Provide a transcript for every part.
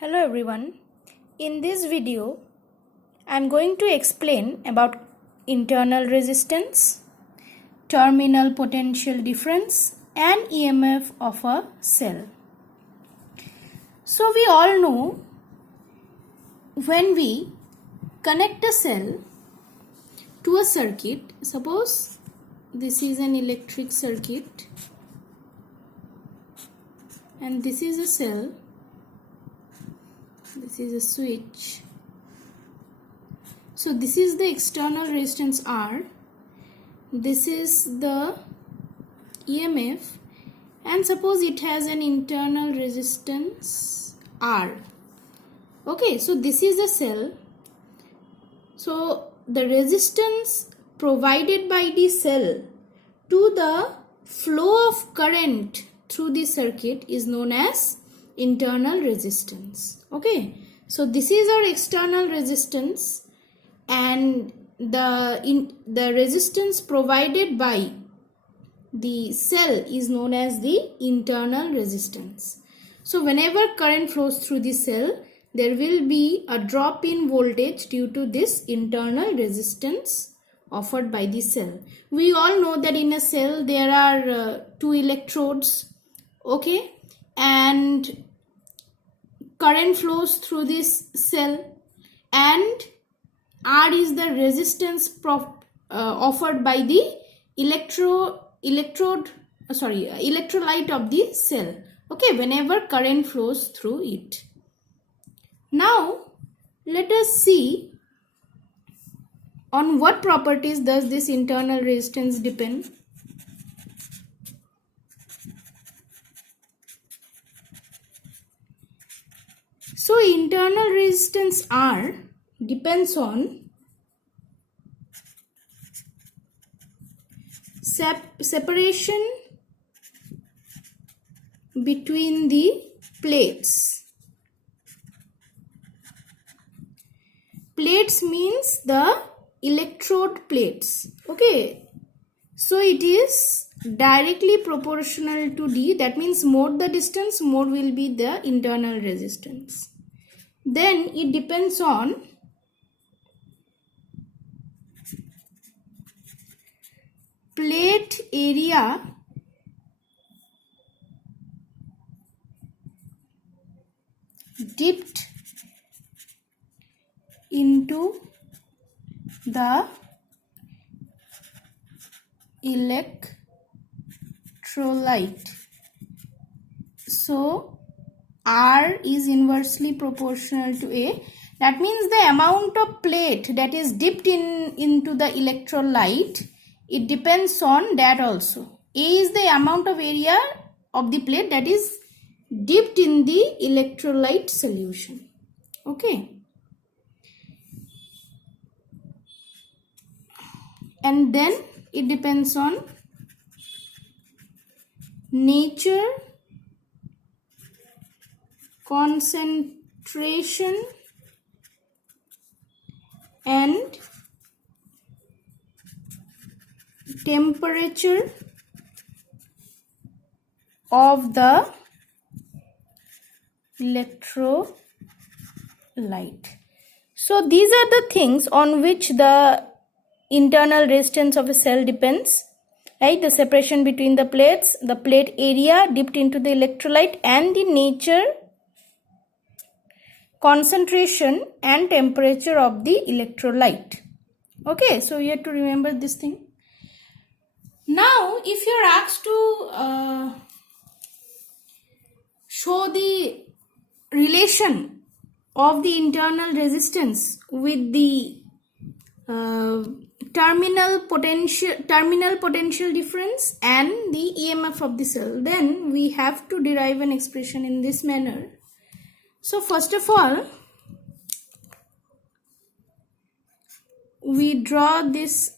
Hello everyone. In this video, I am going to explain about internal resistance, terminal potential difference and EMF of a cell. So we all know when we connect a cell to a circuit, suppose this is an electric circuit and this is a cell. This is a switch. So this is the external resistance R. This is the EMF and suppose it has an internal resistance R. Okay, so this is a cell. So the resistance provided by the cell to the flow of current through the circuit is known as internal resistance. Okay, so this is our external resistance and the resistance provided by the cell is known as the internal resistance. So whenever current flows through the cell, there will be a drop in voltage due to this internal resistance offered by the cell. We all know that in a cell there are two electrodes, okay, and current flows through this cell and R is the resistance offered by the electrolyte of the cell, okay, whenever current flows through it. Now let us see on what properties does this internal resistance depend. So internal resistance R depends on separation between the plates. Plates means the electrode plates. Okay, so it is directly proportional to D. That means more the distance, more will be the internal resistance. Then it depends on plate area dipped into the electrolyte. So R is inversely proportional to A. That means the amount of plate that is dipped into the electrolyte, it depends on that also. A is the amount of area of the plate that is dipped in the electrolyte solution. Okay. And then it depends on nature, concentration and temperature of the electrolyte. So these are the things on which the internal resistance of a cell depends, right? The separation between the plates, the plate area dipped into the electrolyte and the nature, concentration and temperature of the electrolyte. Okay, so you have to remember this thing. Now if you are asked to show the relation of the internal resistance with the terminal potential difference and the EMF of the cell, then we have to derive an expression in this manner. So first of all, we draw this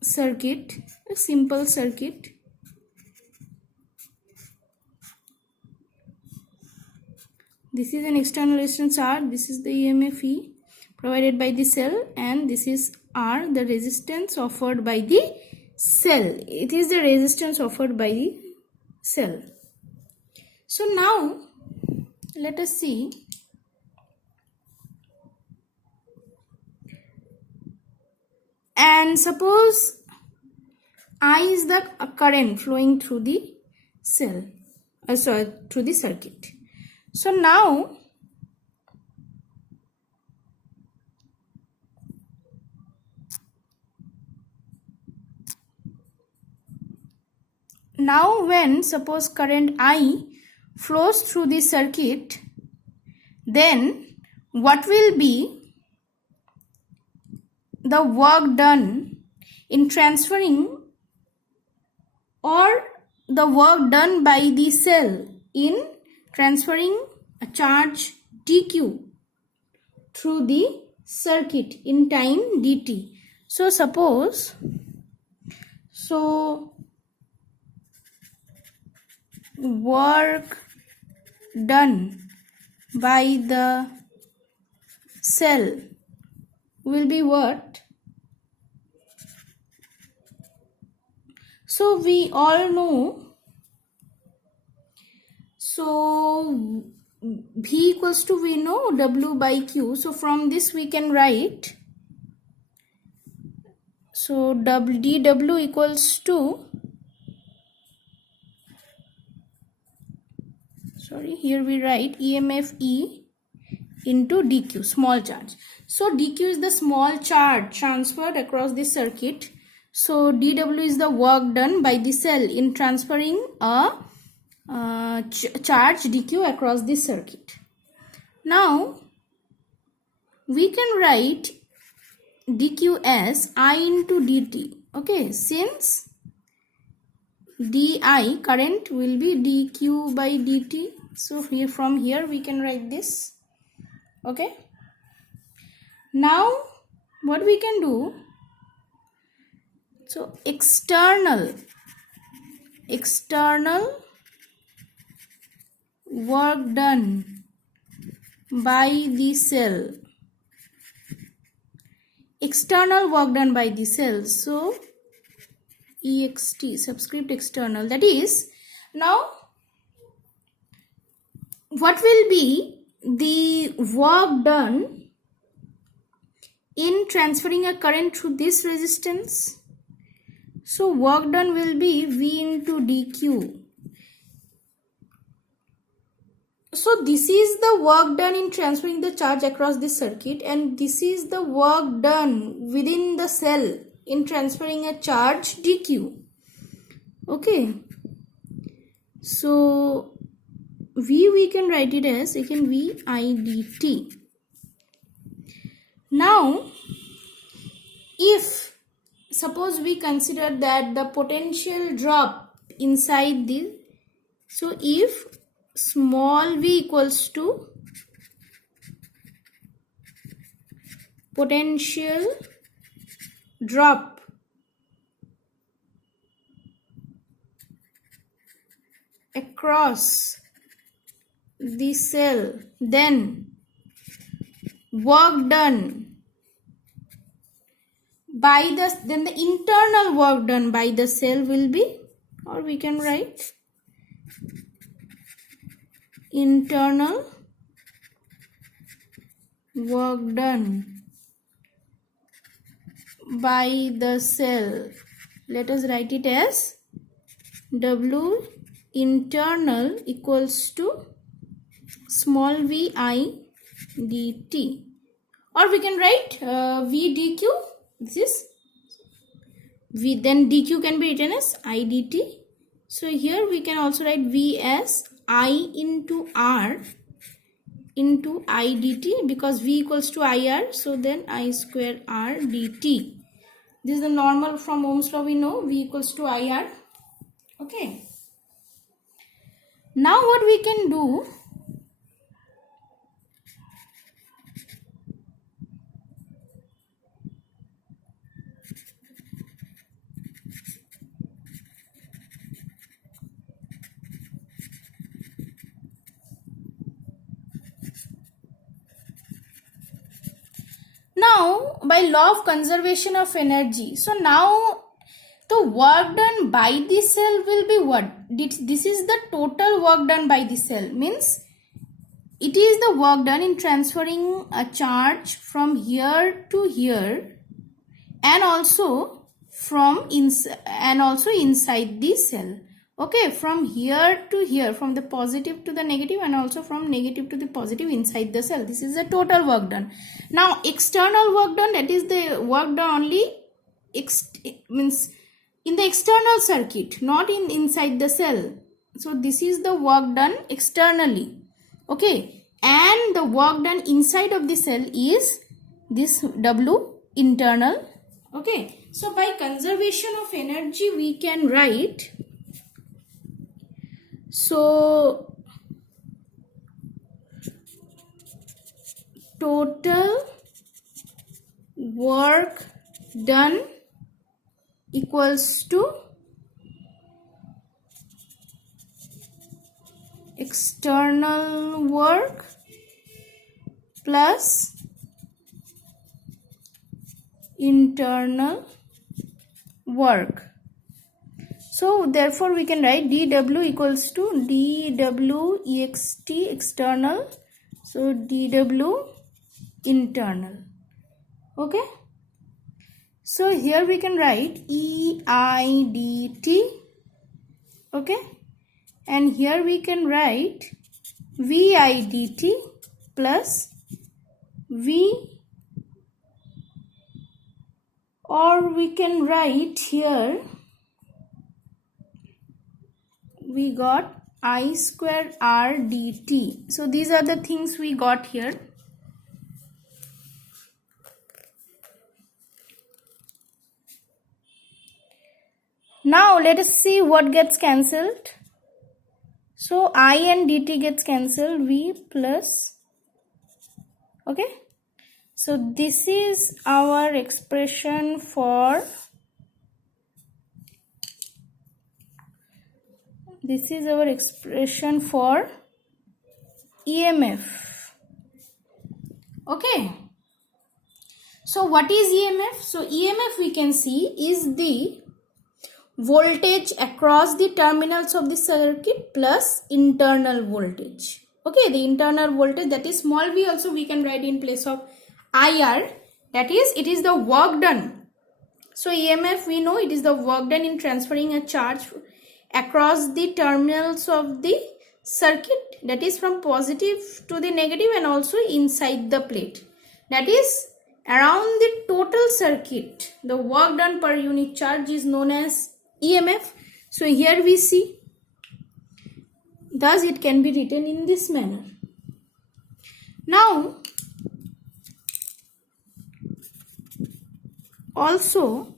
circuit, a simple circuit. This is an external resistance R, this is the EMF E provided by the cell, and this is R, the resistance offered by the cell. It is the resistance offered by the cell. So now let us see. And suppose I is the current flowing through the cell, through the circuit. So now when suppose current I flows through the circuit, then what will be the work done in transferring, or the work done by the cell in transferring a charge dq through the circuit in time dt. So suppose, work done by the cell will be what? So we all know, so V equals to, we know, W by Q. So from this we can write, so dW equals to, here we write EMF E into dq, small charge. So dq is the small charge transferred across the circuit. So dw is the work done by the cell in transferring a charge dq across the circuit. Now we can write dq as I into dt. Okay, since di, current, will be dq by dt. So here, from here we can write this. Okay, now what we can do, so external work done by the cell, so ext, subscript external, that is, now what will be the work done in transferring a current through this resistance? So work done will be V into dq. So this is the work done in transferring the charge across the circuit, and this is the work done within the cell in transferring a charge dq. Okay, so V, we can write it as, V I dt. Now if suppose we consider that the potential drop inside the, so if small v equals to potential drop across the cell, then work done by the, then the internal work done by the cell will be, or we can write internal work done by the cell. Let us write it as W internal equals to small v I dt, or we can write v dq. This is v, then dq can be written as I dt. So here we can also write v as I into r into I dt, because v equals to IR, so then I square r dt. This is the normal from Ohm's law, we know v equals to IR. Okay, now what we can do, now by law of conservation of energy, so now the work done by the cell will be what? This is the total work done by the cell, means it is the work done in transferring a charge from here to here, and also inside the cell. Okay, from here to here, from the positive to the negative, and also from negative to the positive inside the cell. This is the total work done. Now external work done, that is the work done only means in the external circuit, not inside the cell. So this is the work done externally. Okay, and the work done inside of the cell is this W internal. Okay, so by conservation of energy we can write, so total work done equals to external work plus internal work. So therefore we can write dW equals to dW ext external, so dW internal. Okay, so here we can write EIDT. Okay, and here we can write VIDT plus V, or we can write here, we got I square R dt. So these are the things we got here. Now let us see what gets cancelled. So I and dt gets cancelled, V plus, okay. So this is our expression for EMF. Okay. So what is EMF? So EMF we can see is the voltage across the terminals of the circuit plus internal voltage. Okay, the internal voltage, that is small v, also we can write in place of IR, that is it is the work done. So EMF we know it is the work done in transferring a charge across the terminals of the circuit, that is from positive to the negative and also inside the plate, that is around the total circuit. The work done per unit charge is known as EMF. So here we see, thus it can be written in this manner. Now also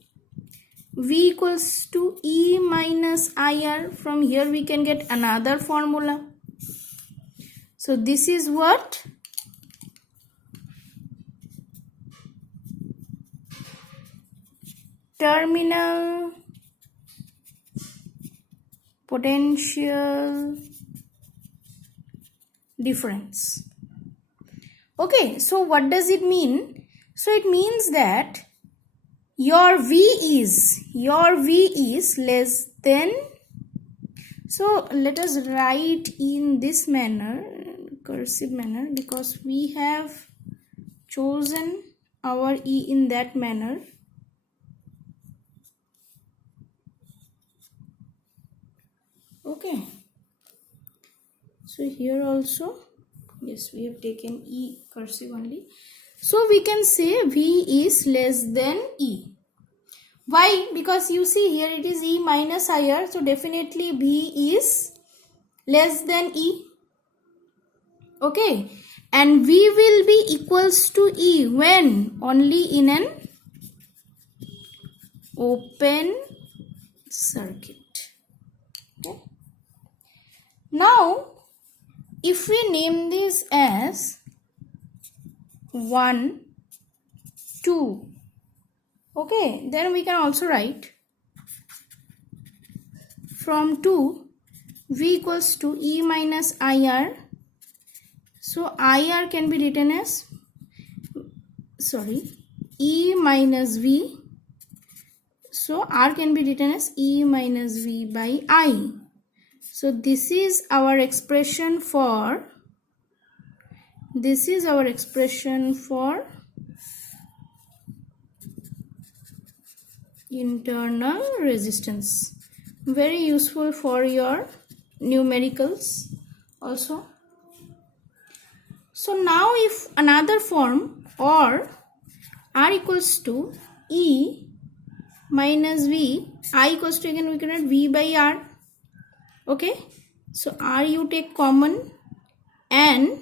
V equals to E minus IR. From here we can get another formula. So this is what? Terminal potential difference. Okay, so what does it mean? So it means that your V is less than, so let us write in this manner, cursive manner, because we have chosen our E in that manner. Okay, so here also, yes, we have taken E cursive only. So we can say V is less than E. Why? Because you see here it is E minus IR, so definitely V is less than E. Okay, and V will be equals to E when? Only in an open circuit. Okay. Now if we name this as 1, 2, okay, then we can also write from 2 V equals to E minus IR. So IR can be written as, E minus V. So R can be written as E minus V by I. So this is our expression for this is our expression for internal resistance. Very useful for your numericals also. So now if another form, or R equals to E minus V, I equals to, again we can write V by R. Okay, so R you take common and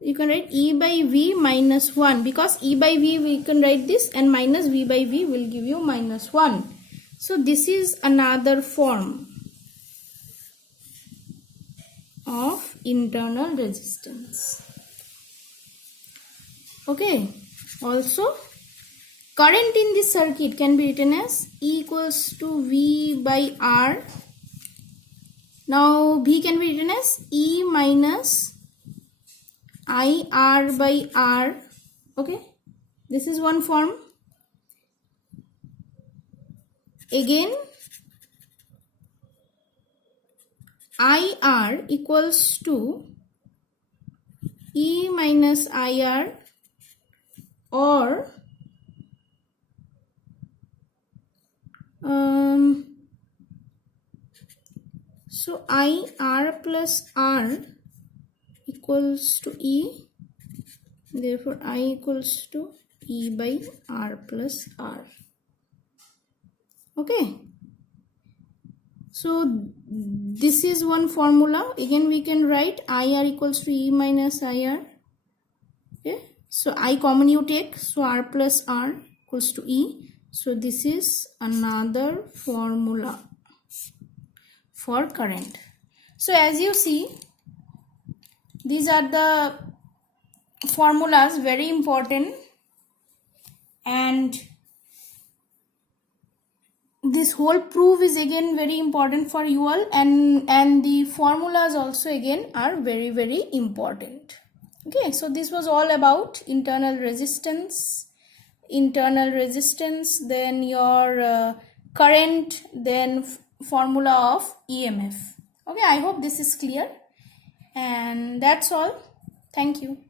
you can write E by V minus 1, because E by V we can write this and minus V by V will give you minus 1. So this is another form of internal resistance. Okay, also current in this circuit can be written as E equals to V by R. Now V can be written as E minus IR by R. Okay, this is one form. Again, IR equals to E minus IR, or so IR plus R equals to E, therefore I equals to E by R plus R. Okay, so this is one formula. Again we can write IR equals to E minus IR. Okay, so I common you take, so R plus R equals to E. So this is another formula for current. So as you see, these are the formulas, very important, and this whole proof is again very important for you all, and the formulas also again are very, very important. Okay, so this was all about internal resistance, then your current, then formula of EMF. Okay, I hope this is clear, and that's all. Thank you.